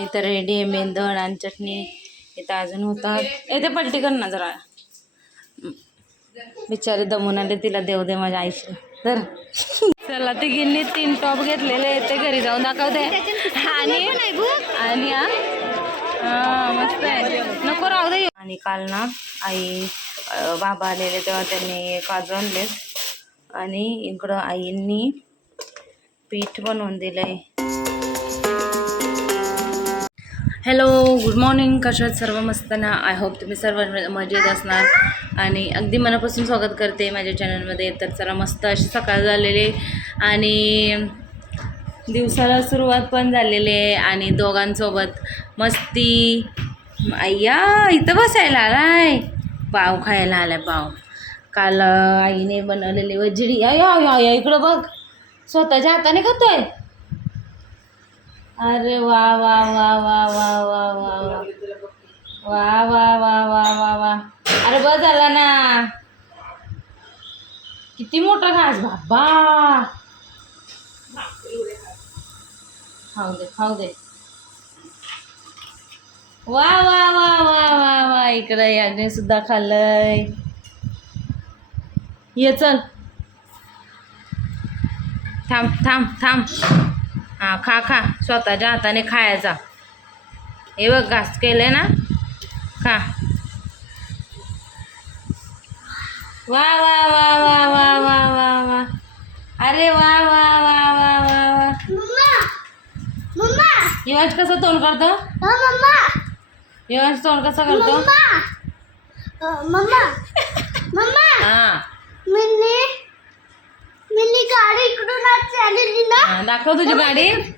इथं रेडी आहे मेंदण आणि चटणी. इथं अजून होता येते पलटी कर ना जरा. बिचारे दमून आले तिला देव दे माझ्या आईशी. तर चला तिघींनी तीन टॉप घेतलेले ते घरी जाऊन दाखवते. आणि आणि मस्त आहे. नको राहू दे. आणि काल ना आई बाबा आलेले तेव्हा त्यांनी काजू आणले आणि इकडं आईंनी पीठ बनवून दिलंय. Hello good morning. कशात सर्व मस्त ना? आय होप तुम्ही सर्व मजेत असणार. आणि अगदी मनापासून स्वागत करते माझ्या चॅनलमध्ये तर चला मस्त अशी सकाळ झालेली आणि दिवसाला सुरुवात पण झालेली आहे. आणि दोघांसोबत मस्ती. आय्या इथं बसायला आलाय. पाव खायला आलाय पाव. काल आईने बनवलेली वजडी आय आय अय्या इकडं बघ. स्वतःच्या हाताने खातोय. अरे वा वा वा वा वा वा वा वा वा वा वा वा वा वा अरे बस झाला ना किती मोठा घास बाबा खाऊ दे खाऊ दे वा वा वा वा वा वा इकडे याने सुद्धा खाल्लंय ये चल थांब थांब थांब हा खा खा स्वतःच्या हाताने खायचा हे बघ घास केलंय ना खा वा वा वा वा वा वा वा वा अरे वा वा वा वा वा वा युवांश कसं तोंड करतो युवांश तोंड कसं करतो हा हा, दाखव तुझी गाडी.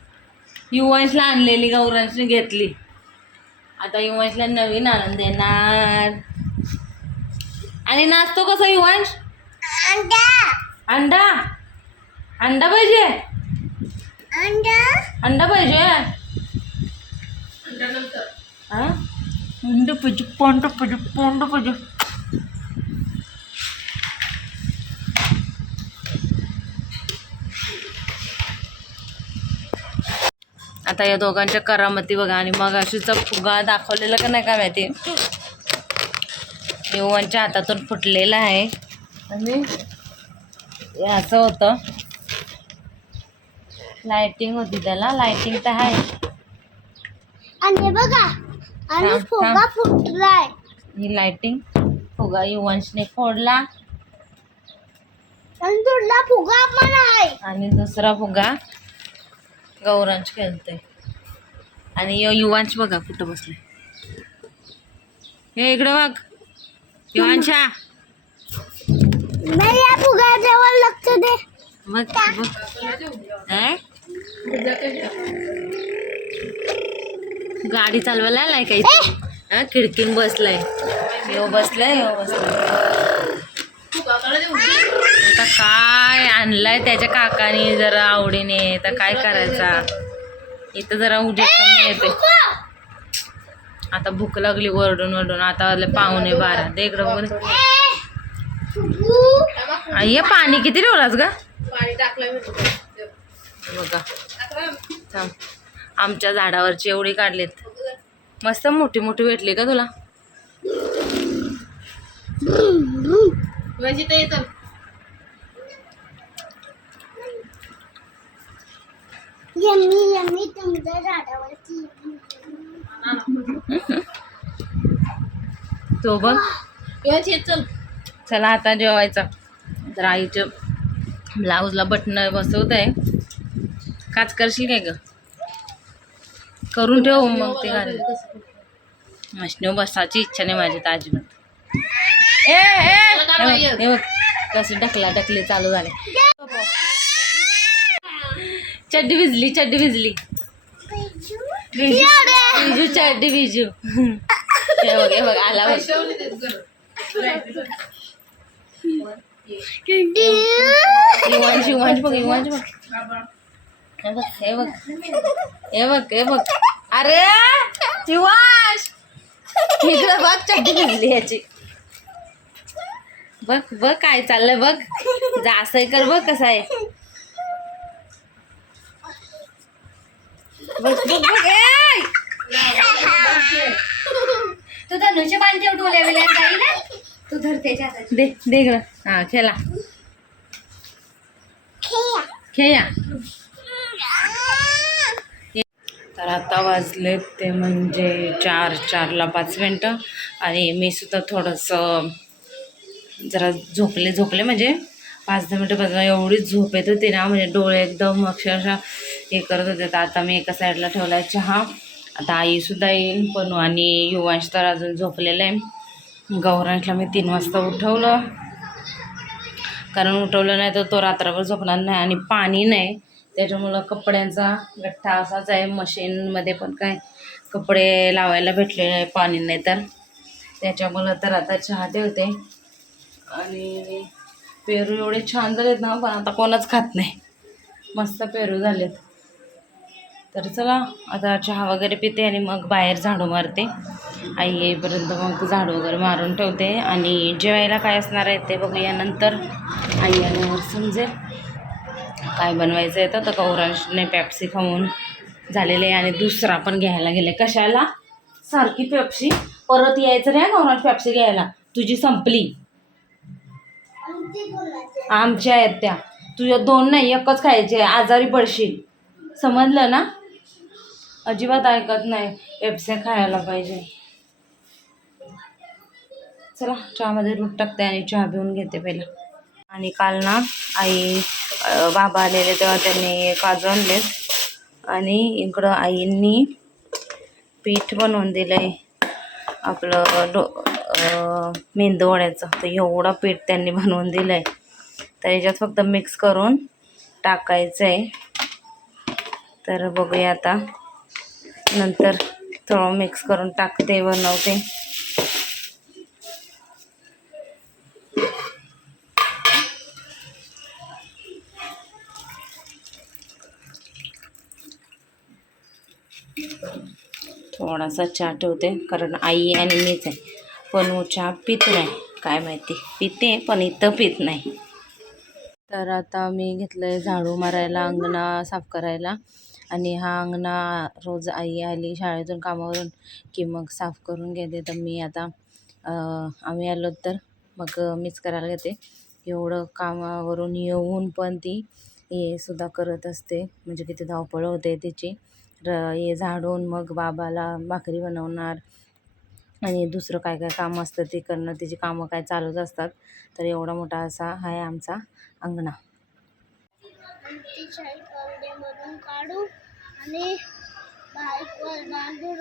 युवांशला आणलेली गौरांशने घेतली. आता युवांशला नवीन आणून देणार. आणि नाचतो कसा युवांश? अंडा. अंडा? पाहिजे? अंडा. पाहिजे? हा? अंडा पाहिजे पोंड पाहिजे. आता या दोघांच्या करामती बघा आणि मग अशीचा फुगा दाखवलेला का नाही काय माहिती? युवांच्या हातातून फुटलेला आहे. आणि हे असं होतं. लाइटिंग होती त्याला. लाइटिंग तर आहे. आणि बघा आणि फुगा. फुटलाय. ही लाइटिंग फुगा युवंशने फोडला. आणि फुगा पण आहे. आणि दुसरा फुगा. गौरांश खेळतोय. आणि यो युवांश बघा कुठं बसले हे इकडं बघ. युवांशा. नाही या फुग्याजवळ लक्ष दे. बघ बघ. गाडी चालवायला आलाय का इथे? हा खिडकीन बसलाय. यो बसलाय यो बसलाय. आता काय आणलाय त्याच्या काकाने जरा आवडीने. तर काय करायचा? इथं जरा उजेड कमी येते आता भूक लागली वरडून वरडून. आता आले पाहुणे बारा. ते इकडं बघ ये पाणी किती ठेवलास ग? बघा. थांब. आमच्या झाडावरची एवढी काढलीत. मस्त मोठी मोठी भेटली का तुला? यम्मी यम्मी तुमच्या झाडावरची तो बघ. चला. आता जेवायचा. तर आईच्या ब्लाऊजला बटन बसवत आहे काच करशील काय ग? करून ठेव मग ते घाल मशनीव बसायची इच्छा नाही माझी तर अजिबात. ए कसे ढकला ढकले चालू झाले. चड्डी भिजली चड्डी भिजली. बिजू चड्ड चड्डी बिजू हे बघ हे बघ आला बघ. युवांश बघ बघ. हे बघ हे बघ. हे बघ हे बघ. अरे मी इकडं बघ चड्डी भिजली ह्याची. बघ बघ काय चाललंय बघ. जासय कर बघ कसं आहे. बघ बघ बघ ए! बन्नूचे बांधते डोल्या बिल्या तू धर त्याच्या दे दे हा खेळा. खेळा. तर आता वाजले ते म्हणजे चार चारला पाच मिनटं. आणि मी सुद्धा थोडंसं जरा झोपले झोपले म्हणजे पाच दहा मिनटं पाच एवढीच झोप येत होती ना म्हणजे डोळे एकदम अक्षरशः हे करत होते. तर आता मी एका साईडला ठेवला आहे चहा. आता आईसुद्धा येईल पण आणि युवांश तर अजून झोपलेलं आहे. गौरांशला मी तीन वाजता उठवलं. कारण उठवलं नाही तर तो रात्रभर झोपणार नाही आणि पाणी नाही. त्याच्यामुळं कपड्यांचा गठ्ठा असाच आहे. मशीनमध्ये पण काय कपडे लावायला भेटलेले आहे पाणी नाही तर. त्याच्यामुळं तर आता चहा ठेवते. आणि पेरू एवढे छान झालेत ना पण आता कोणच खात नाही. मस्त पेरू झालेत. तर चला आता चहा वगैरे पिते आणि मग बाहेर झाडू मारते. आई येईपर्यंत मग झाडू वगैरे मारून ठेवते. आणि जेवायला काय असणार आहे ते बघूया नंतर. आई आल्यावर समजेल. काय बनवायचं आहे तर गौरांशने पेप्सी खाऊन झालेले आहे. आणि दुसरा पण घ्यायला गेले. कशाला? सारखी पेप्सी परत यायचं नाही गौरांश पेप्सी घ्यायला. तुझी संपली. आमच्या आहेत त्या. तुझ्या दोन नाही एकच खायचे. आजारी पडशील. समजलं ना? अजिबात ऐकत नाही. पेप्स्या खायला पाहिजे. चला चहामध्ये रूट टाकते आणि चहा पिऊन घेते पहिला. आणि काल ना आई बाबा आलेले तेव्हा त्यांनी काजू आणले. आणि इकडं आईंनी पीठ बनवून दिलं आहे आपलं डो मेंदूवड्याचं. तर एवढं पीठ त्यांनी बनवून दिलं आहे तर याच्यात फक्त मिक्स करून टाकायचं आहे तर बघूया आता. नंतर थोडं मिक्स करून टाकते बनवते. थोडासा चहा ठेवते कारण आई आणि मीच आहे. पण चहा पित नाही काय माहिती. पिते पण इथं पित नाही. तर आता मी घेतलं आहे झाडू मारायला अंगणा साफ करायला. आणि हा अंगणा रोज आई आली शाळेतून कामावरून की मग साफ करून घेते. तर मी आता आम्ही आलो तर मग मीच करायला घेते. एवढं कामावरून येऊन पण ती हे सुद्धा करत असते. म्हणजे किती धावपळ होते तिची. र हे झाडून मग बाबाला भाकरी बनवणार आणि दुसरं काय काय काम असतं ते करणं. तिची कामं काय चालूच असतात. तर एवढा मोठा असा आहे आमचा अंगणा. काढू आणि बाईकवर बांधू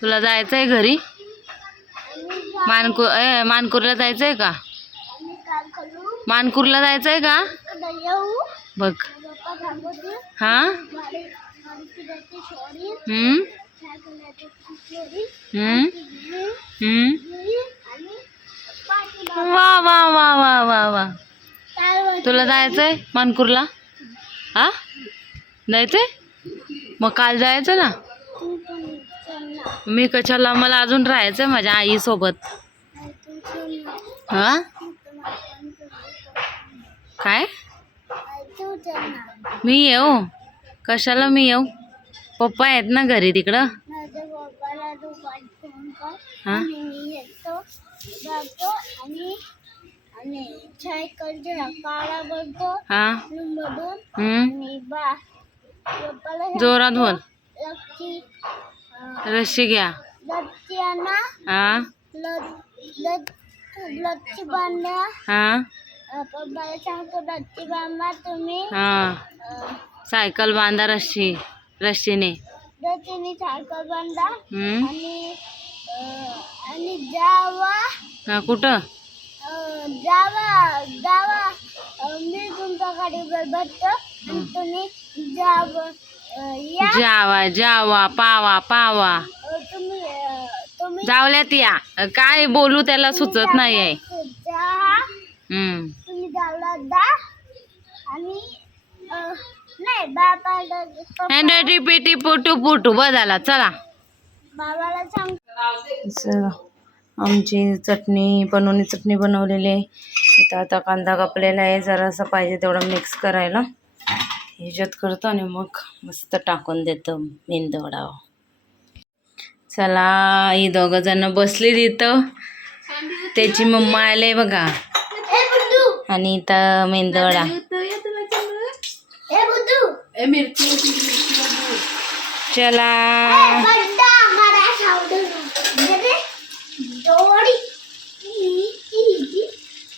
तुला जायचं आहे घरी मानकूर ए मानकूरला जायचं आहे का मानकूरला जायचं आहे का बघ. हां? हम्म, हम्म, हम्म. वा वा वा वा वा वा. तुला जायचं आहे मानकूरला? हा? जायचं आहे मग काल जायचं ना? मी कशाला मला अजून राहायचं आहे माझ्या आईसोबत. हां? काय? मी येऊ? कशाला मी येऊ? पप्पा आहेत ना घरी तिकडं? हां? काळा बनतो हां जोरात बोल रस्सी घ्या हां लच लच्ची बांधा हां पप्पाला सांगतो बांधा तुम्ही हां सायकल बांधा रस्सीने लच्चीने सायकल बांधा हम्म, आणि जावा हां कुठं जावा जावा. मी आणि तुम्ही जाव. या. जावा जावा पावा पावा. तुम्ही तुम्ही जावल्यात या. काय बोलू त्याला सुचत नाही आहे जा. हम्म. तुम्ही जावला जा. आणि अं, नाही बाबाला हॅन्ड टिपी पुटू पुटू बदला चला. बाबाला सांग. चला. आमची चटणी बनवणी चटणी बनवलेली आहे. इथं आता कांदा कापलेला आहे जरासा पाहिजे तेवढं मिक्स करायला. ह्याच्यात करतो आणि मग मस्त टाकून देतो मेंदवडा. चला ही दोघं जण बसली तिथं त्याची मम्मा आले बघा. आणि इथं मेंदवडा. चला बड्डा मला सावधून दे दोडी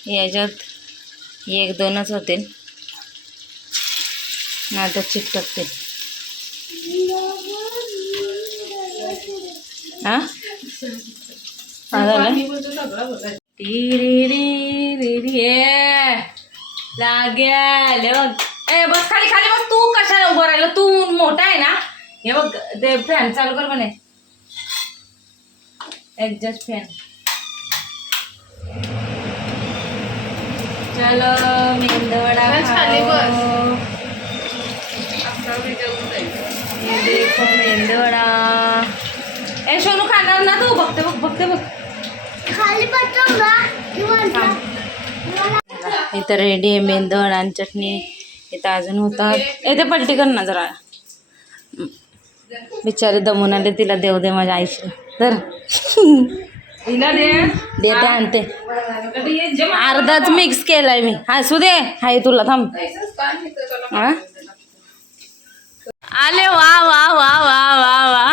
याच्यात एक दोनच होते. आता चिकटकते हा? झालं? लागेल. बघ. ए बस खाली खाली बस. तू कशाला उभं राहिलं? तू मोठा आहे ना? हे बघ ते फॅन चालू कर म्हणे. एडजस्ट फॅन चलो मेंदवडा देखो मेंदवडा ए सोनू खाणार ना तू? बघते बघ बघते बघ. इथं रेडी आहे मेंदवडा आणि चटणी. इथं अजून होतात. येते पलटी कर ना जरा. बिचारे दमून आले तिला देऊ दे माझ्या आईशी. तर देते आणते. अर्धाच मिक्स केलाय मी. हसू दे. हाय तुला थांब? आले वा वा वा वा वा वा.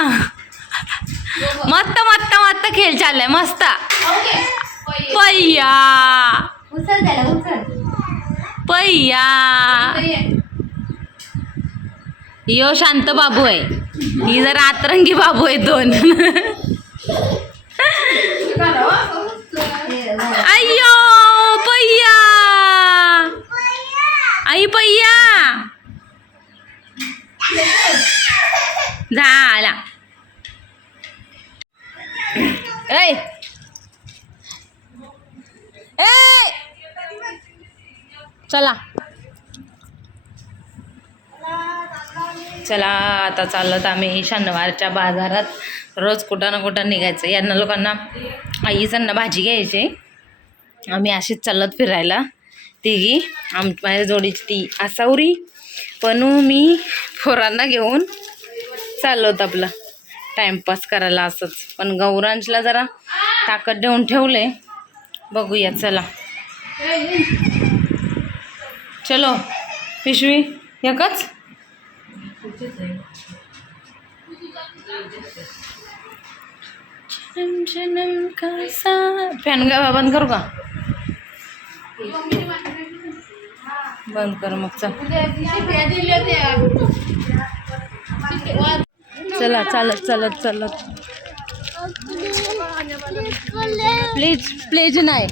मस्त मस्त मस्त खेळ चाललाय मस्त. उचल पय्या. यो शांत बाबू आहे. ही जरा आतरंगी बाबू आहे दोन. अय्यो पय्या. आई पय्या. झाला. ऐ. चला. चला आता चालत आम्ही शनिवारच्या बाजारात. रोज कुठं ना कुठं निघायचं. यांना लोकांना आईजांना भाजी घ्यायची. आम्ही अशीच चालत फिरायला. तिघी आम माझ्या जोडीची ती आसावरी. पणू मी पोरांना घेऊन चाललो होतं आपलं. टाईमपास करायला असंच. पण गौरांशला जरा ताकद देऊन ठेवले. बघूया चला. चलो. पिशवी एकच? फॅन का बंद करू का? बंद कर मग चल. चला चालत चालत चालत. प्लीज प्लीज नाही.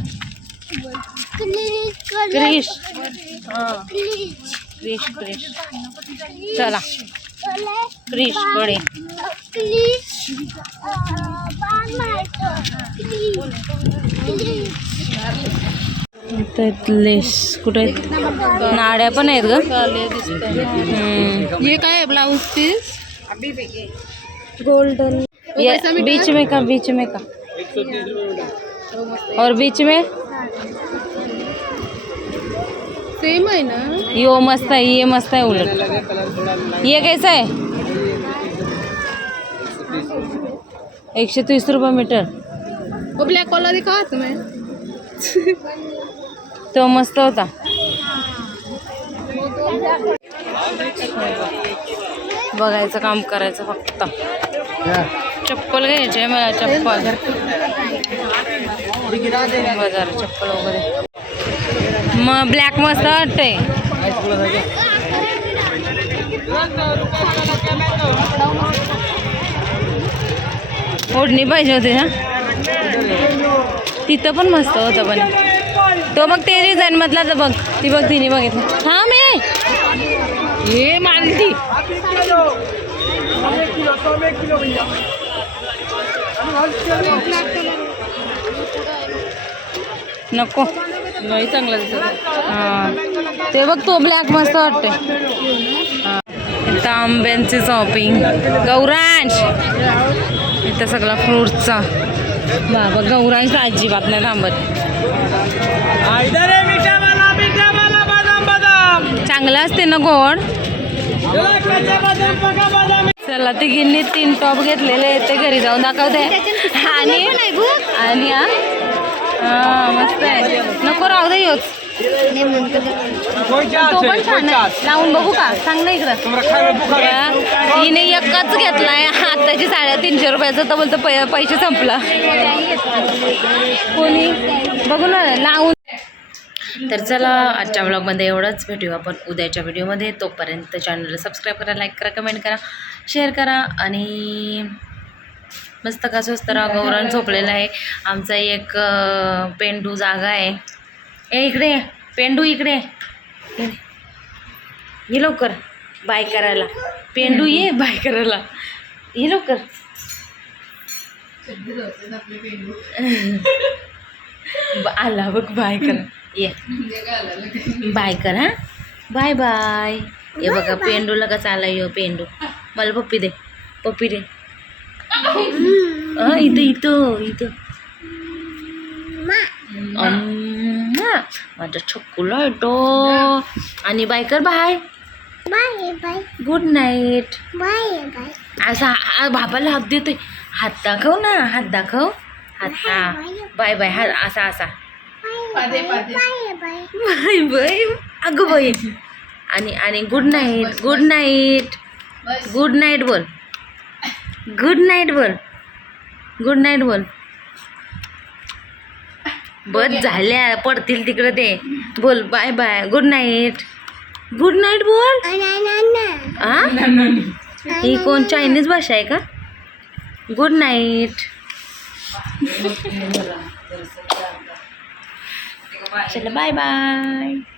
क्रिश हां. क्रिश क्रिश चला. क्रिशकडे लेस कुठे आहेत? नाड्या पण आहेत ग. हम्म. काय पीस? गोल्डन. ये बीच में का बीच में का? और बीच में? सेम आहे ना? यो मस्त है ये मस्त है उलट. ये कैसा है एकशे तीस रुपये मीटर. वो ब्लॅक वाला दिखा तुम्हें? तो मस्त होता. बघायचं काम करायचं फक्त. चप्पल घ्यायची आहे मला चप्पल. बाजार चप्पल वगैरे. मग ब्लॅक मस्त वाटतंय. ओढणी पाहिजे होती ना तिथं पण मस्त होतं पण. तो मग ते रिझाईन मधला तर बघ. ती बघ तिने बघितलं. हा मी हे मानती. नको. नाही चांगला दिसत ते बघ तो ब्लॅक मस्त वाटते तांब्यांची आंब्यांची शॉपिंग गौरांश. इथं सगळा फ्रूटचा. बाबा गौरांश अजिबात नाही थांबत. चांगलं असते ना गोड? चला तिघींनी तीन टॉप घेतलेले आहेत. ते घरी जाऊन दाखवते. आणि आणि मस्त आहे. नको राहू दे योच. तो पण छान आहे. लावून बघू का? सांग ना इकडं. हिने एकच घेतलाय आत्ताची साडेतीनशे रुपयाचा. तर बोलतो पै पैसे संपला. कोणी? बघू ना लावून तर चला आजच्या ब्लॉगमध्ये एवढंच. भेटूया आपण उद्याच्या व्हिडिओमध्ये तोपर्यंत चॅनलला सबस्क्राईब करा लाईक करा कमेंट करा शेअर करा आणि मस्त का स्वस्त राहा. गौरण झोपलेला आहे. आमचा एक पेंडू जागा आहे. ए इकडे पेंडू इकडे इकडे. ये लवकर. बाय करायला. पेंडू ये बाय करायला. ये लवकर. आला बघ बाय कर. ये. बाय कर हा? Bye bye. हे बघा पेंडूला कसा आला यो पेंडू. मला पप्पी दे पप्पी दे. हा इथं इथं इथं. अम्मा, छक्कूला येतो आणि बाय कर bye. Bye bye. Good night bye bye. असा बाबाला हात देतोय. हात दाखव ना हात दाखव. हात हा. बाय बाय हा असा असा. Bye bye bye bye. अगं बाई. आणि आणि good night good night good night बोल. गुड नाईट बोल. गुड नाईट बोल. बस झाल्या पडतील तिकडं ते. बोल bye bye good night good night बोल ही कोण चायनीज भाषा आहे का गुड नाईट चला बाय बाय